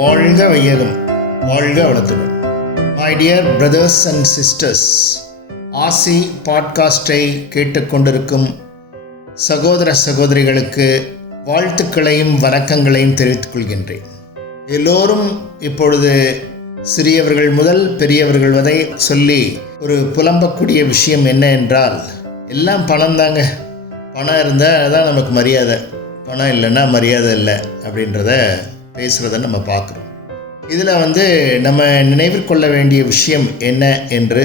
வாழ்க வையகம், வாழ்க வளத்துடன். My dear brothers and sisters, ஆசி பாட்காஸ்டை கேட்டுக்கொண்டிருக்கும் சகோதர சகோதரிகளுக்கு வாழ்த்துக்களையும் வணக்கங்களையும் தெரிவித்துக் கொள்கின்றேன். எல்லோரும் இப்பொழுது சிறியவர்கள் முதல் பெரியவர்கள் வரை சொல்லி ஒரு புலம்பக்கூடிய விஷயம் என்ன என்றால், எல்லாம் பணம் தாங்க, பணம் இருந்தால் அதான் நமக்கு மரியாதை, பணம் இல்லைன்னா மரியாதை இல்லை அப்படின்றத பேசுகிறத நம்ம பார்க்குறோம். இதில் நம்ம நினைவிற்கொள்ள வேண்டிய விஷயம் என்ன என்று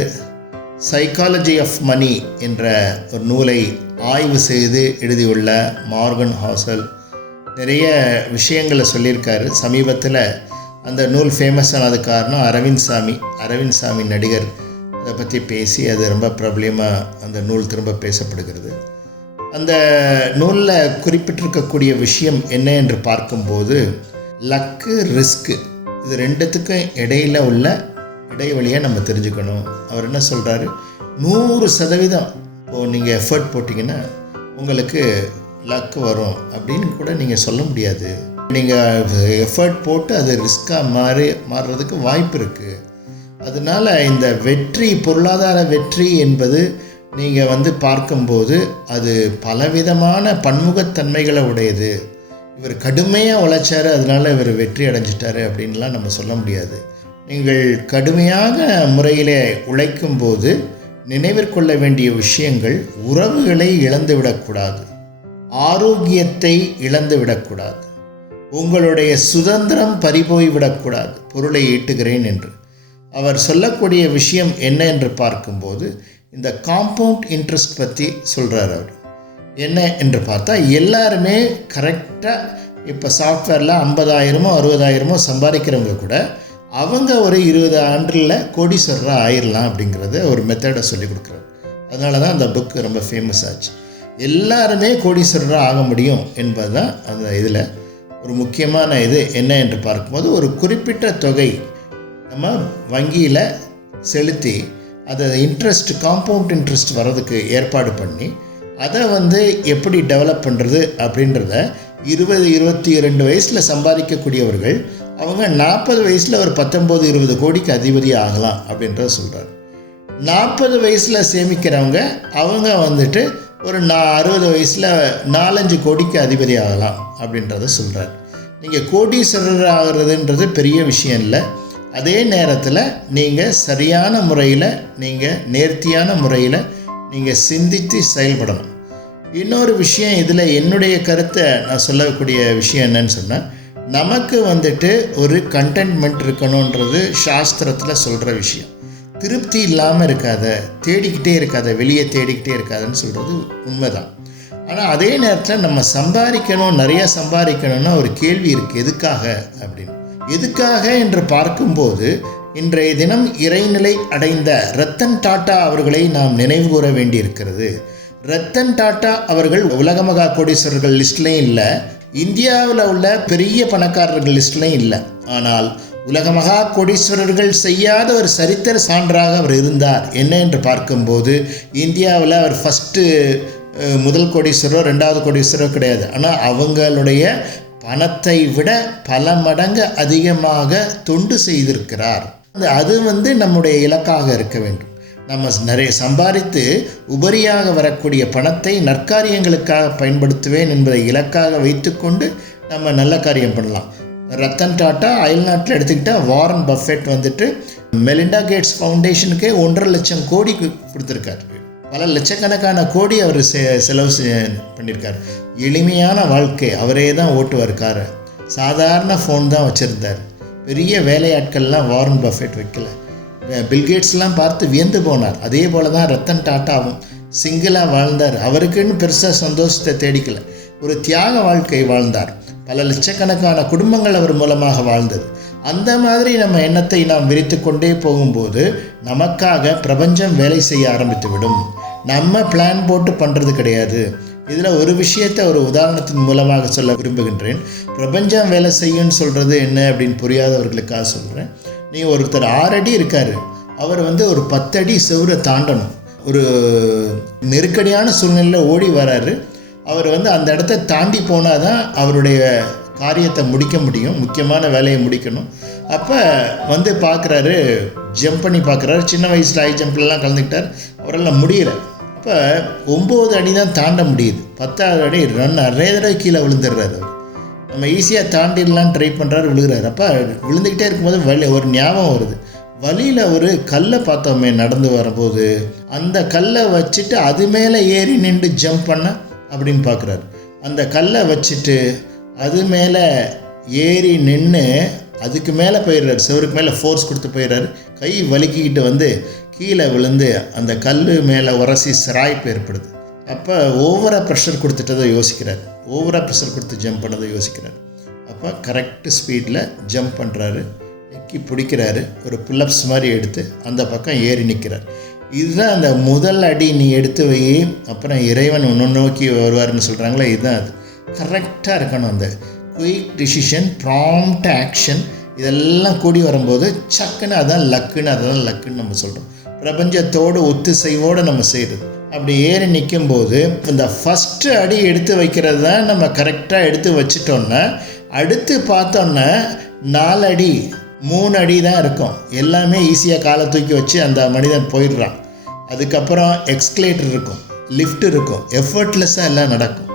சைக்காலஜி ஆஃப் மனி என்ற ஒரு நூலை ஆய்வு செய்து எழுதியுள்ள மார்கன் ஹாசல் நிறைய விஷயங்களை சொல்லியிருக்காரு. சமீபத்தில் அந்த நூல் ஃபேமஸ் ஆனது காரணம் அரவிந்த் சாமி நடிகர் அதை பற்றி பேசி அது ரொம்ப பிரபலியமாக அந்த நூல் திரும்ப பேசப்படுகிறது. அந்த நூலில் குறிப்பிட்டிருக்கக்கூடிய விஷயம் என்ன என்று பார்க்கும்போது, லக்கு, ரிஸ்க்கு, இது ரெண்டுத்துக்கும் இடையில் உள்ள இடைவெளியை நம்ம தெரிஞ்சுக்கணும். அவர் என்ன சொல்கிறாரு, 100% இப்போது நீங்கள் எஃபர்ட் போட்டிங்கன்னா உங்களுக்கு லக்கு வரும் அப்படின்னு கூட நீங்கள் சொல்ல முடியாது. நீங்கள் எஃபர்ட் போட்டு அது ரிஸ்க்காக மாறுறதுக்கு வாய்ப்பு இருக்குது. அதனால் இந்த வெற்றி, பொருளாதார வெற்றி என்பது நீங்கள் பார்க்கும்போது அது பலவிதமான பன்முகத்தன்மைகளை உடையது. இவர் கடுமையாக உழைச்சார், அதனால் இவர் வெற்றி அடைஞ்சிட்டாரு அப்படின்லாம் நம்ம சொல்ல முடியாது. நீங்கள் கடுமையான முறையில் உழைக்கும்போது நினைவிற்கொள்ள வேண்டிய விஷயங்கள், உறவுகளை இழந்துவிடக்கூடாது, ஆரோக்கியத்தை இழந்துவிடக்கூடாது, உங்களுடைய சுதந்திரம் பறிபோய்விடக்கூடாது. பொருளை ஈட்டுகிறேன் என்று அவர் சொல்லக்கூடிய விஷயம் என்ன என்று பார்க்கும்போது, இந்த காம்பவுண்ட் இன்ட்ரெஸ்ட் பற்றி சொல்கிறார். அவர் என்ன என்று பார்த்தா, எல்லாருமே கரெக்டாக இப்போ சாஃப்ட்வேரில் 50,000 60,000 சம்பாதிக்கிறவங்க கூட அவங்க ஒரு 20 ஆண்டில் கோடீஸ்வரராக ஆயிடலாம் அப்படிங்கிறத ஒரு மெத்தடை சொல்லி கொடுக்குறாரு. அதனால தான் அந்த புக்கு ரொம்ப ஃபேமஸ் ஆச்சு. எல்லாருமே கோடீஸ்வரராக ஆக முடியும் என்பது தான் அந்த இதில் ஒரு முக்கியமான இது என்ன என்று பார்க்கும்போது, ஒரு குறிப்பிட்ட தொகை நம்ம வங்கியில் செலுத்தி அதை இன்ட்ரெஸ்ட், காம்பவுண்ட் இன்ட்ரெஸ்ட் வர்றதுக்கு ஏற்பாடு பண்ணி அதை எப்படி டெவலப் பண்ணுறது அப்படின்றத 20-22 வயசில் சம்பாதிக்கக்கூடியவர்கள் அவங்க 40 வயசில் ஒரு 19-20 கோடிக்கு அதிபதி ஆகலாம் அப்படின்றத சொல்கிறார். 40 வயசில் சேமிக்கிறவங்க அவங்க ஒரு 60 வயசில் 4-5 கோடிக்கு அதிபதி ஆகலாம் அப்படின்றத சொல்கிறார். நீங்கள் கோடீஸ்வரர் ஆகிறதுன்றது பெரிய விஷயம் இல்லை. அதே நேரத்தில் நீங்கள் சரியான முறையில், நீங்கள் நேர்த்தியான முறையில் நீங்கள் சிந்தித்து செயல்படணும். இன்னொரு விஷயம், இதில் என்னுடைய கருத்தை நான் சொல்லக்கூடிய விஷயம் என்னன்னு சொன்னால், நமக்கு ஒரு கண்டென்ட்மெண்ட் இருக்கணுன்றது சாஸ்திரத்தில் சொல்கிற விஷயம். திருப்தி இல்லாமல் இருக்காத, தேடிக்கிட்டே இருக்காத, வெளியே தேடிக்கிட்டே இருக்காதுன்னு சொல்கிறது உண்மைதான். ஆனால் அதே நேரத்தில் நம்ம சம்பாதிக்கணும், நிறையா சம்பாதிக்கணும்னா ஒரு கேள்வி இருக்குது, எதுக்காக அப்படின்னு. எதுக்காக என்று பார்க்கும்போது, இன்றைய தினம் இறைநிலை அடைந்த ரத்தன் டாட்டா அவர்களை நாம் நினைவு கூற வேண்டியிருக்கிறது. ரத்தன் டாட்டா அவர்கள் உலக மகா கோடீஸ்வரர்கள் லிஸ்ட்லேயும் இல்லை, இந்தியாவில் உள்ள பெரிய பணக்காரர்கள் லிஸ்ட்லேயும் இல்லை. ஆனால் உலக மகா கோடீஸ்வரர்கள் செய்யாத ஒரு சரித்திர சான்றாக அவர் இருந்தார். என்ன என்று பார்க்கும்போது, இந்தியாவில் அவர் முதல் கோடீஸ்வரரோ 2வது கோடீஸ்வரரோ கிடையாது. ஆனால் அவங்களுடைய பணத்தை விட பல மடங்கு அதிகமாக தொண்டு செய்திருக்கிறார். அது நம்முடைய இலக்காக இருக்க வேண்டும். நம்ம நிறைய சம்பாதித்து உபரியாக வரக்கூடிய பணத்தை நற்காரியங்களுக்காக பயன்படுத்துவேன் என்பதை இலக்காக வைத்துக்கொண்டு நம்ம நல்ல காரியம் பண்ணலாம். ரத்தன் டாட்டா அயல்நாட்டில் எடுத்துக்கிட்டால், வாரன் பஃபெட் மெலிண்டா கேட்ஸ் ஃபவுண்டேஷனுக்கே 1.5 லட்சம் கோடி கொடுத்துருக்காரு. பல லட்சக்கணக்கான கோடி அவர் செலவு பண்ணியிருக்கார். எளிமையான வாழ்க்கை, அவரே தான் ஓட்டுவார் காரை, சாதாரண ஃபோன் தான் வச்சுருந்தார். பெரிய வேலையாட்கள்லாம் வாரன் பஃபெட் வைக்கல. பில்கேட்ஸ்லாம் பார்த்து வியந்து போனார். அதே போல் தான் ரத்தன் டாட்டாவும் சிங்கிளாக வாழ்ந்தார். அவருக்குன்னு பெருசாக சந்தோஷத்தை தேடிக்கல, ஒரு தியாக வாழ்க்கை வாழ்ந்தார். பல லட்சக்கணக்கான குடும்பங்கள் அவர் மூலமாக வாழ்ந்தது. அந்த மாதிரி நம்ம எண்ணத்தை நாம் விரித்து கொண்டே போகும்போது நமக்காக பிரபஞ்சம் வேலை செய்ய ஆரம்பித்துவிடும். நம்ம பிளான் போட்டு பண்ணுறது கிடையாது. இதில் ஒரு விஷயத்தை ஒரு உதாரணத்தின் மூலமாக சொல்ல விரும்புகின்றேன். பிரபஞ்சம் வேலை செய்யும்னு சொல்கிறது என்ன அப்படின்னு புரியாதவர்களுக்காக சொல்கிறேன். ஒருத்தர் 6 அடி இருக்கார், அவர் ஒரு 10 அடி செவுரை தாண்டணும். ஒரு நெருக்கடியான சூழ்நிலையில் ஓடி வராரு. அவர் அந்த இடத்த தாண்டி போனால் தான் அவருடைய காரியத்தை முடிக்க முடியும், முக்கியமான வேலையை முடிக்கணும். அப்போ வந்து பார்க்குறாரு, ஜம்ப் பண்ணி பார்க்குறாரு. சின்ன வயசில் ஹை ஜம்ப்லாம் கலந்துக்கிட்டார், அவரெல்லாம் முடியலை. அப்போ 9 அடி தான் தாண்ட முடியுது. 10வது அடி நிறைய தடவை கீழே விழுந்துடுறாரு. அவர் நம்ம ஈஸியாக தாண்டிடலான்னு ட்ரை பண்ணுறாரு, விழுகிறாரு. அப்போ விழுந்துக்கிட்டே இருக்கும்போது ஒரு ஞாபகம் வருது. வழியில் ஒரு கல்லை பார்த்தோமே நடந்து வரும்போது, அந்த கல்லை வச்சுட்டு அது மேலே ஏறி நின்று ஜம்ப் பண்ண அப்படின்னு பார்க்குறாரு. அந்த கல்லை வச்சுட்டு அது மேலே ஏறி நின்று அதுக்கு மேலே போயிடுறாரு, செவருக்கு மேலே ஃபோர்ஸ் கொடுத்து போயிடுறாரு. கை வலிக்கிக்கிட்டு வந்து கீழே விழுந்து அந்த கல் மேலே உரசி சிராய்ப்பு ஏற்படுது. அப்போ ஓவராக ப்ரெஷர் கொடுத்துட்டதை யோசிக்கிறார், ஓவராக ப்ரெஷர் கொடுத்து ஜம்ப் பண்ணதை யோசிக்கிறார். அப்போ கரெக்டு ஸ்பீடில் ஜம்ப் பண்ணுறாரு, எக்கி பிடிக்கிறாரு, ஒரு புல்லப்ஸ் மாதிரி எடுத்து அந்த பக்கம் ஏறி நிற்கிறார். இதுதான் அந்த முதல் அடி நீ எடுத்து வை, அப்புறம் இறைவன் ஒன்று நோக்கி வருவார்னு சொல்கிறாங்களே, இதுதான் அது. கரெக்டாக இருக்கணும். அந்த குயிக் டிசிஷன், ப்ராம்ப்ட் ஆக்ஷன், இதெல்லாம் கூடி வரும்போது சக்குன்னு அதான் லக்குன்னு நம்ம சொல்கிறோம். பிரபஞ்சத்தோடு ஒத்துசைவோடு நம்ம செய்கிறது. அப்படி ஏறி நிற்கும்போது இந்த ஃபஸ்ட்டு அடி எடுத்து வைக்கிறது தான் நம்ம கரெக்டாக எடுத்து வச்சிட்டோன்னா, அடுத்து பார்த்தோன்னா 4 அடி 3 அடி தான் இருக்கும். எல்லாமே ஈஸியாக காலை தூக்கி வச்சு அந்த மனிதன் போயிடுறான். அதுக்கப்புறம் எக்ஸ்கலேட்டர் இருக்கும், லிஃப்ட் இருக்கும், எஃபர்ட்லெஸ்ஸாக எல்லாம் நடக்கும்.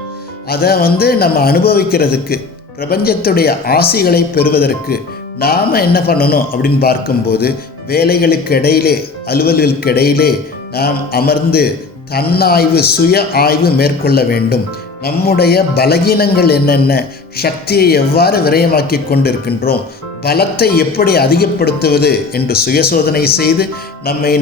அதை வந்து நம்ம அனுபவிக்கிறதுக்கு, பிரபஞ்சத்துடைய ஆசிகளை பெறுவதற்கு நாம் என்ன பண்ணணும் அப்படின்னு பார்க்கும்போது, வேலைகளுக்கு இடையிலே, அலுவல்களுக்கு இடையிலே நாம் அமர்ந்து தன்னாய்வு, சுய ஆய்வு மேற்கொள்ள வேண்டும். நம்முடைய பலகீனங்கள் என்னென்ன, சக்தியை எவ்வாறு விரயமாக்கி கொண்டிருக்கின்றோம், பலத்தை எப்படி அதிகப்படுத்துவது என்று சுயசோதனை செய்து நம்மை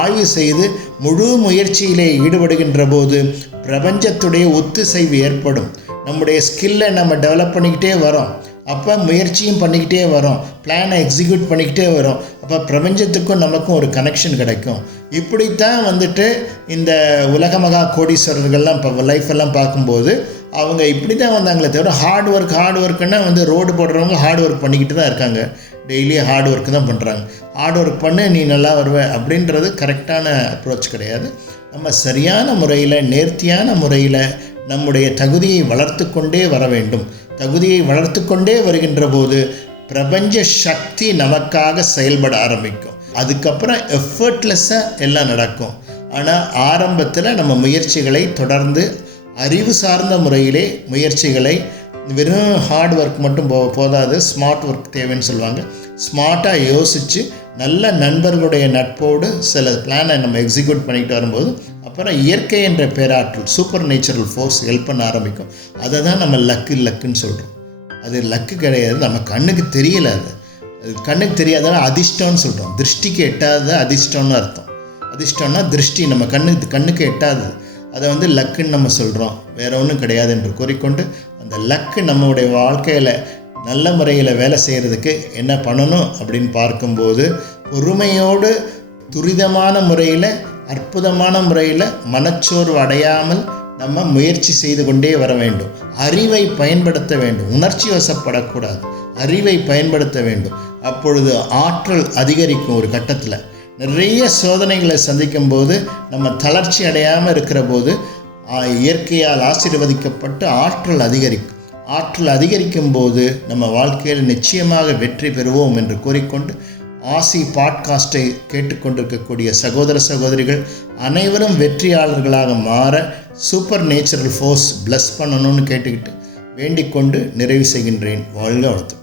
ஆய்வு செய்து முழு முயற்சியிலே ஈடுபடுகின்ற போது பிரபஞ்சத்துடைய ஒத்துசைவு ஏற்படும். நம்முடைய ஸ்கில்லை நம்ம டெவலப் பண்ணிக்கிட்டே வரோம். அப்போ முயற்சியும் பண்ணிக்கிட்டே வரோம், பிளானை எக்ஸிக்யூட் பண்ணிக்கிட்டே வரோம். அப்போ பிரபஞ்சத்துக்கும் நமக்கும் ஒரு கனெக்ஷன் கிடைக்கும். இப்படித்தான் வந்துட்டு இந்த உலக மகா கோடீஸ்வரர்கள்லாம் இப்போ லைஃப்பெல்லாம் பார்க்கும்போது அவங்க இப்படி தான் வந்தாங்களே தவிர ஹார்ட் ஒர்க்குன்னா வந்து ரோடு போடுறவங்க ஹார்ட் ஒர்க் பண்ணிக்கிட்டு தான் இருக்காங்க. டெய்லி ஹார்ட் ஒர்க்கு தான் பண்ணுறாங்க. ஹார்ட் ஒர்க் பண்ணு நீ நல்லா வருவ அப்படின்றது கரெக்டான அப்ரோச் கிடையாது. நம்ம சரியான முறையில், நேர்த்தியான முறையில் நம்முடைய தகுதியை வளர்த்து கொண்டே வர வேண்டும். தகுதியை வளர்த்து கொண்டே வருகின்ற போது பிரபஞ்ச சக்தி நமக்காக செயல்பட ஆரம்பிக்கும். அதுக்கப்புறம் எஃபர்ட்லெஸ்ஸாக எல்லாம் நடக்கும். ஆனால் ஆரம்பத்தில் நம்ம முயற்சிகளை தொடர்ந்து அறிவு சார்ந்த முறையிலே முயற்சிகளை, வெறும் ஹார்ட் ஒர்க் மட்டும் போதாது, ஸ்மார்ட் ஒர்க் தேவைன்னு சொல்லுவாங்க. ஸ்மார்ட்டாக யோசித்து நல்ல நண்பர்களுடைய நட்போடு சில பிளானை நம்ம எக்ஸிக்யூட் பண்ணிக்கிட்டு வரும்போது அப்புறம் இயற்கை என்ற பேராற்றல், சூப்பர் நேச்சுரல் ஃபோர்ஸ் ஹெல்ப் பண்ண ஆரம்பிக்கும். அதை தான் நம்ம லக்குன்னு சொல்கிறோம். அது லக்கு கிடையாது, நம்ம கண்ணுக்கு தெரியலை. அது கண்ணுக்கு தெரியாதனால அதிர்ஷ்டம்னு சொல்கிறோம். திருஷ்டிக்கு எட்டாத அதிர்ஷ்டம்னு அர்த்தம். அதிர்ஷ்டம்னா திருஷ்டி, நம்ம கண்ணுக்கு எட்டாதது. அதை வந்து லக்குன்னு நம்ம சொல்கிறோம், வேறு ஒன்றும் கிடையாது என்று கூறிக்கொண்டு, அந்த லக்கு நம்மளுடைய வாழ்க்கையில் நல்ல முறையில் வேலை செய்கிறதுக்கு என்ன பண்ணணும் அப்படின்னு பார்க்கும்போது, பொறுமையோடு துரிதமான முறையில், அற்புதமான முறையில், மனச்சோர்வு அடையாமல் நம்ம முயற்சி செய்து கொண்டே வர வேண்டும். அறிவை பயன்படுத்த வேண்டும், உணர்ச்சி வசப்படக்கூடாது, அறிவை பயன்படுத்த வேண்டும். அப்பொழுது ஆற்றல் அதிகரிக்கும். ஒரு கட்டத்தில் நிறைய சோதனைகளை சந்திக்கும் போது நம்ம தளர்ச்சி அடையாமல் இருக்கிற போது இயற்கையால் ஆசீர்வதிக்கப்பட்டு ஆற்றல் அதிகரிக்கும். ஆற்றல் அதிகரிக்கும் போது நம்ம வாழ்க்கையில் நிச்சயமாக வெற்றி பெறுவோம் என்று கூறிக்கொண்டு, ஆசி பாட்காஸ்ட்டை கேட்டுக்கொண்டிருக்கக்கூடிய சகோதர சகோதரிகள் அனைவரும் வெற்றியாளர்களாக மாற சூப்பர் நேச்சுரல் ஃபோர்ஸ் பிளஸ் பண்ணணும்னு கேட்டுக்கிட்டு வேண்டிக்கொண்டு நிறைவு செய்கின்றேன். வாழ்க வளர்த்து.